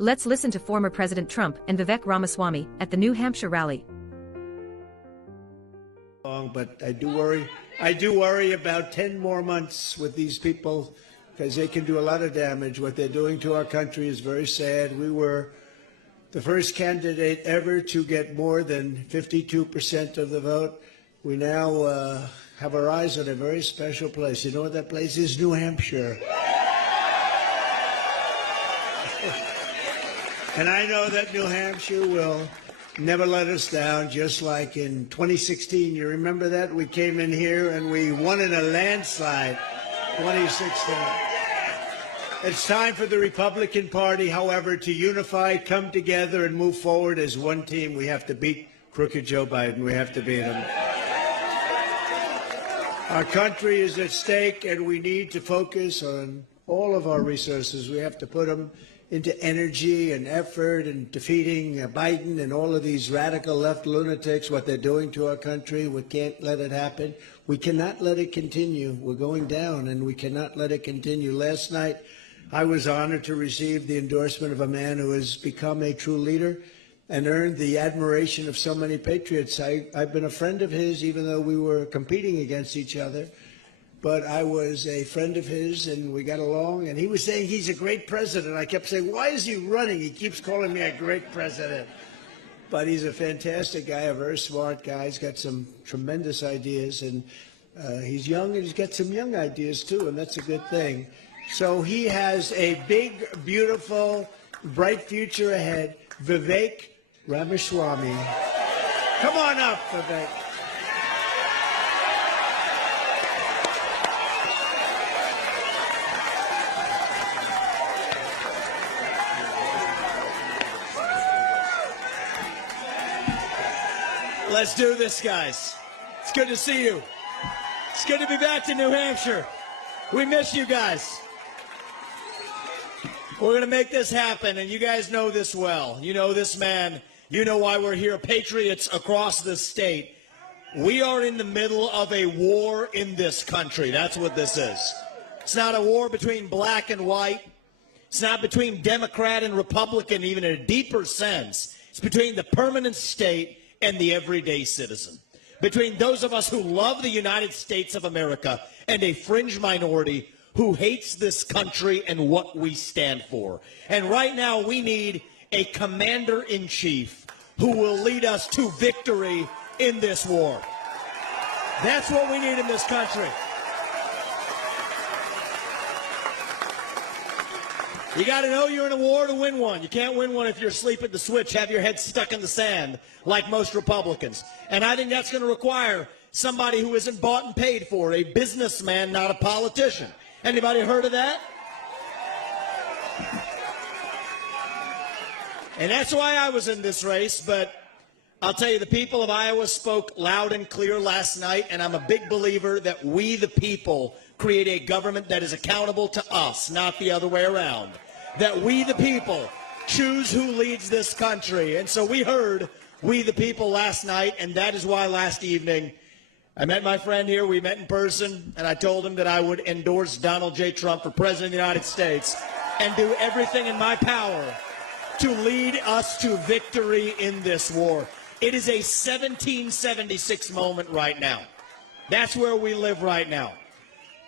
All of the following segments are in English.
Let's listen to former President Trump and Vivek Ramaswamy at the New Hampshire rally. But I do worry about 10 more months with these people because they can do a lot of damage. What they're doing to our country is very sad. We were the first candidate ever to get more than 52% of the vote. We now have our eyes on a very special place. You know what that place is? New Hampshire. And I know that New Hampshire will never let us down, just like in 2016. You remember that? We came in here and we won in a landslide, 2016. It's time for the Republican Party, however, to unify, come together, and move forward as one team. We have to beat crooked Joe Biden. We have to beat him. Our country is at stake, and we need to focus on all of our resources. We have to put them into energy and effort and defeating Biden and all of these radical left lunatics, what they're doing to our country. We can't let it happen. We cannot let it continue. We're going down, and we cannot let it continue. Last night, I was honored to receive the endorsement of a man who has become a true leader and earned the admiration of so many patriots. I've been a friend of his, even though we were competing against each other. But I was a friend of his, and we got along, and he was saying he's a great president. I kept saying, why is he running? He keeps calling me a great president. But he's a fantastic guy, a very smart guy. He's got some tremendous ideas, and he's young, and he's got some young ideas, too, and that's a good thing. So he has a big, beautiful, bright future ahead. Vivek Ramaswamy. Come on up, Vivek. Let's do this, guys. It's good to see you. It's good to be back to New Hampshire. We miss you guys. We're going to make this happen, and you guys know this well. You know this man. You know why we're here. Patriots across the state. We are in the middle of a war in this country. That's what this is. It's not a war between black and white. It's not between Democrat and Republican, even in a deeper sense. It's between the permanent state and the everyday citizen, between those of us who love the United States of America and a fringe minority who hates this country and what we stand for. And right now we need a commander-in-chief who will lead us to victory in this war. That's what we need in this country. You got to know you're in a war to win one. You can't win one if you're asleep at the switch, have your head stuck in the sand like most Republicans. And I think that's going to require somebody who isn't bought and paid for, a businessman, not a politician. Anybody heard of that? And that's why I was in this race, but I'll tell you, the people of Iowa spoke loud and clear last night, and I'm a big believer that we, the people, create a government that is accountable to us, not the other way around. That we, the people, choose who leads this country. And so we heard we, the people, last night, and that is why last evening I met my friend here. We met in person, and I told him that I would endorse Donald J. Trump for President of the United States and do everything in my power to lead us to victory in this war. It is a 1776 moment right now. That's where we live right now.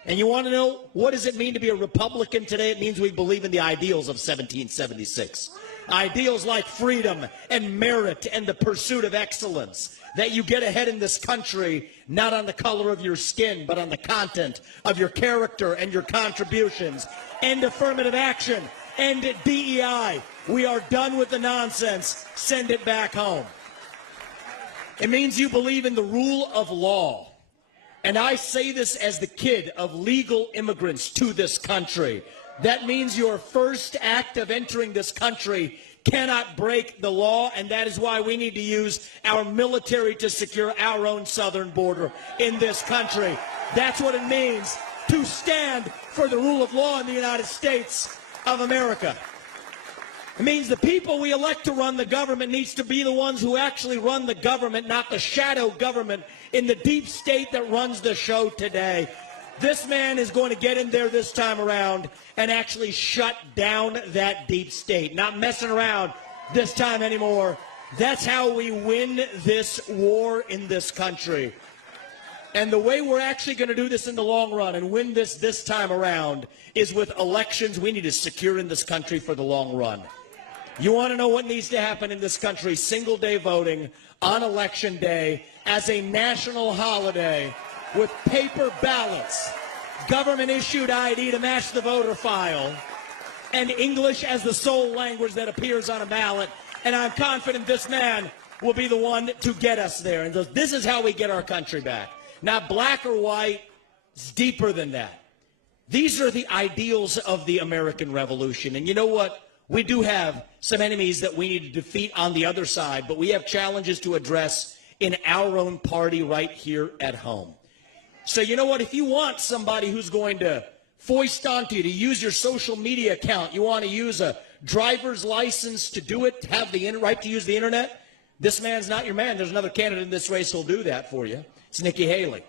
And you want to know, what does it mean to be a Republican today? It means we believe in the ideals of 1776. Ideals like freedom and merit and the pursuit of excellence. That you get ahead in this country, not on the color of your skin, but on the content of your character and your contributions. End affirmative action. End DEI. We are done with the nonsense. Send it back home. It means you believe in the rule of law. And I say this as the kid of legal immigrants to this country. That means your first act of entering this country cannot break the law, and that is why we need to use our military to secure our own southern border in this country. That's what it means to stand for the rule of law in the United States of America. It means the people we elect to run the government needs to be the ones who actually run the government, not the shadow government in the deep state that runs the show today. This man is going to get in there this time around and actually shut down that deep state. Not messing around this time anymore. That's how we win this war in this country. And the way we're actually going to do this in the long run and win this time around is with elections we need to secure in this country for the long run. You want to know what needs to happen in this country? Single-day voting on Election Day as a national holiday with paper ballots, government-issued ID to match the voter file, and English as the sole language that appears on a ballot. And I'm confident this man will be the one to get us there. And this is how we get our country back. Not black or white. It's deeper than that. These are the ideals of the American Revolution. And you know what? We do have some enemies that we need to defeat on the other side, but we have challenges to address in our own party right here at home. So you know what? If you want somebody who's going to foist onto you to use your social media account, you want to use a driver's license to do it, to have the right to use the internet, this man's not your man. There's another candidate in this race who'll do that for you. It's Nikki Haley.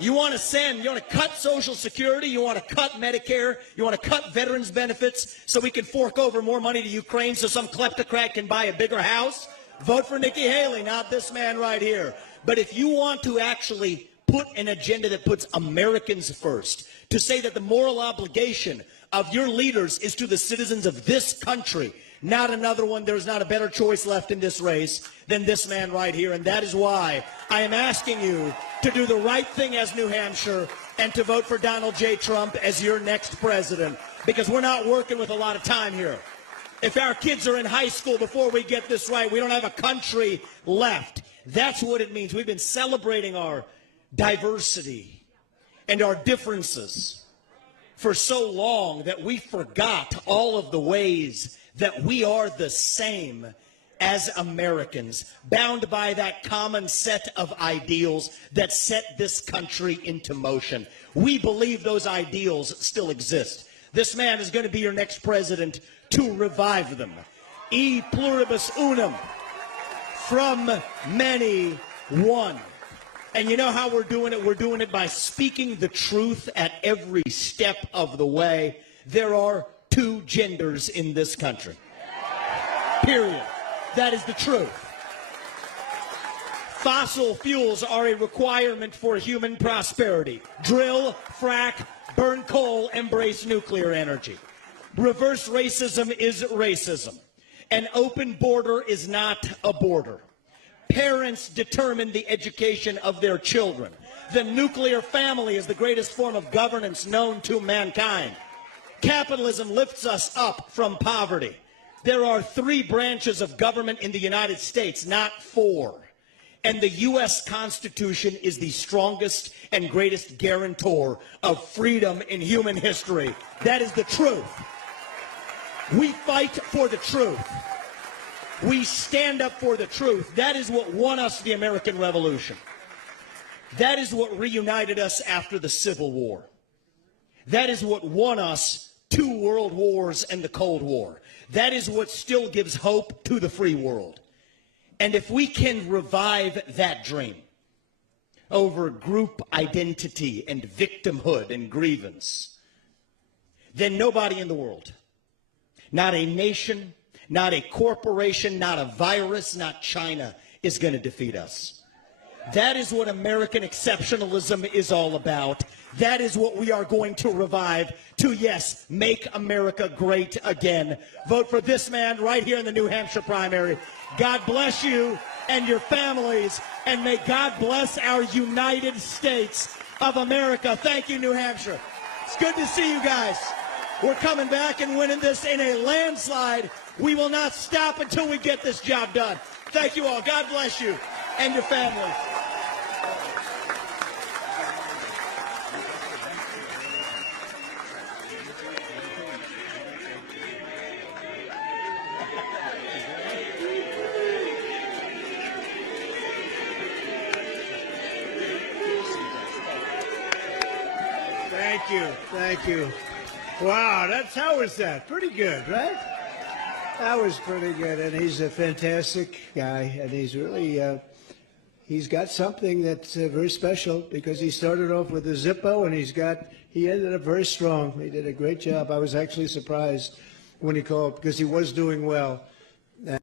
You want to cut Social Security, you want to cut Medicare, you want to cut veterans benefits so we can fork over more money to Ukraine so some kleptocrat can buy a bigger house? Vote for Nikki Haley, not this man right here. But if you want to actually put an agenda that puts Americans first, to say that the moral obligation of your leaders is to the citizens of this country, not another one, there's not a better choice left in this race than this man right here. And that is why I am asking you to do the right thing as New Hampshire and to vote for Donald J. Trump as your next president, because we're not working with a lot of time here. If our kids are in high school before we get this right, we don't have a country left. That's what it means. We've been celebrating our diversity and our differences for so long that we forgot all of the ways that we are the same as Americans, bound by that common set of ideals that set this country into motion. We believe those ideals still exist. This man is going to be your next president to revive them. E pluribus unum, from many, one. And you know how we're doing it? We're doing it by speaking the truth at every step of the way. There are two genders in this country. Period. That is the truth. Fossil fuels are a requirement for human prosperity. Drill, frack, burn coal, embrace nuclear energy. Reverse racism is racism. An open border is not a border. Parents determine the education of their children. The nuclear family is the greatest form of governance known to mankind. Capitalism lifts us up from poverty. There are 3 branches of government in the United States, not 4. And the U.S. Constitution is the strongest and greatest guarantor of freedom in human history. That is the truth. We fight for the truth. We stand up for the truth. That is what won us the American Revolution. That is what reunited us after the Civil War. That is what won us 2 world wars and the Cold War. That is what still gives hope to the free world. And if we can revive that dream over group identity and victimhood and grievance, then nobody in the world, not a nation, not a corporation, not a virus, not China, is going to defeat us. That is what American exceptionalism is all about. That is what we are going to revive to, yes, make America great again. Vote for this man right here in the New Hampshire primary. God bless you and your families, and may God bless our United States of America. Thank you, New Hampshire. It's good to see you guys. We're coming back and winning this in a landslide. We will not stop until we get this job done. Thank you all. God bless you and your families. Thank you. Thank you. Wow, how was that? Pretty good, right? That was pretty good, and he's a fantastic guy, and he's really, he's got something that's very special because he started off with a Zippo and he ended up very strong. He did a great job. I was actually surprised when he called because he was doing well.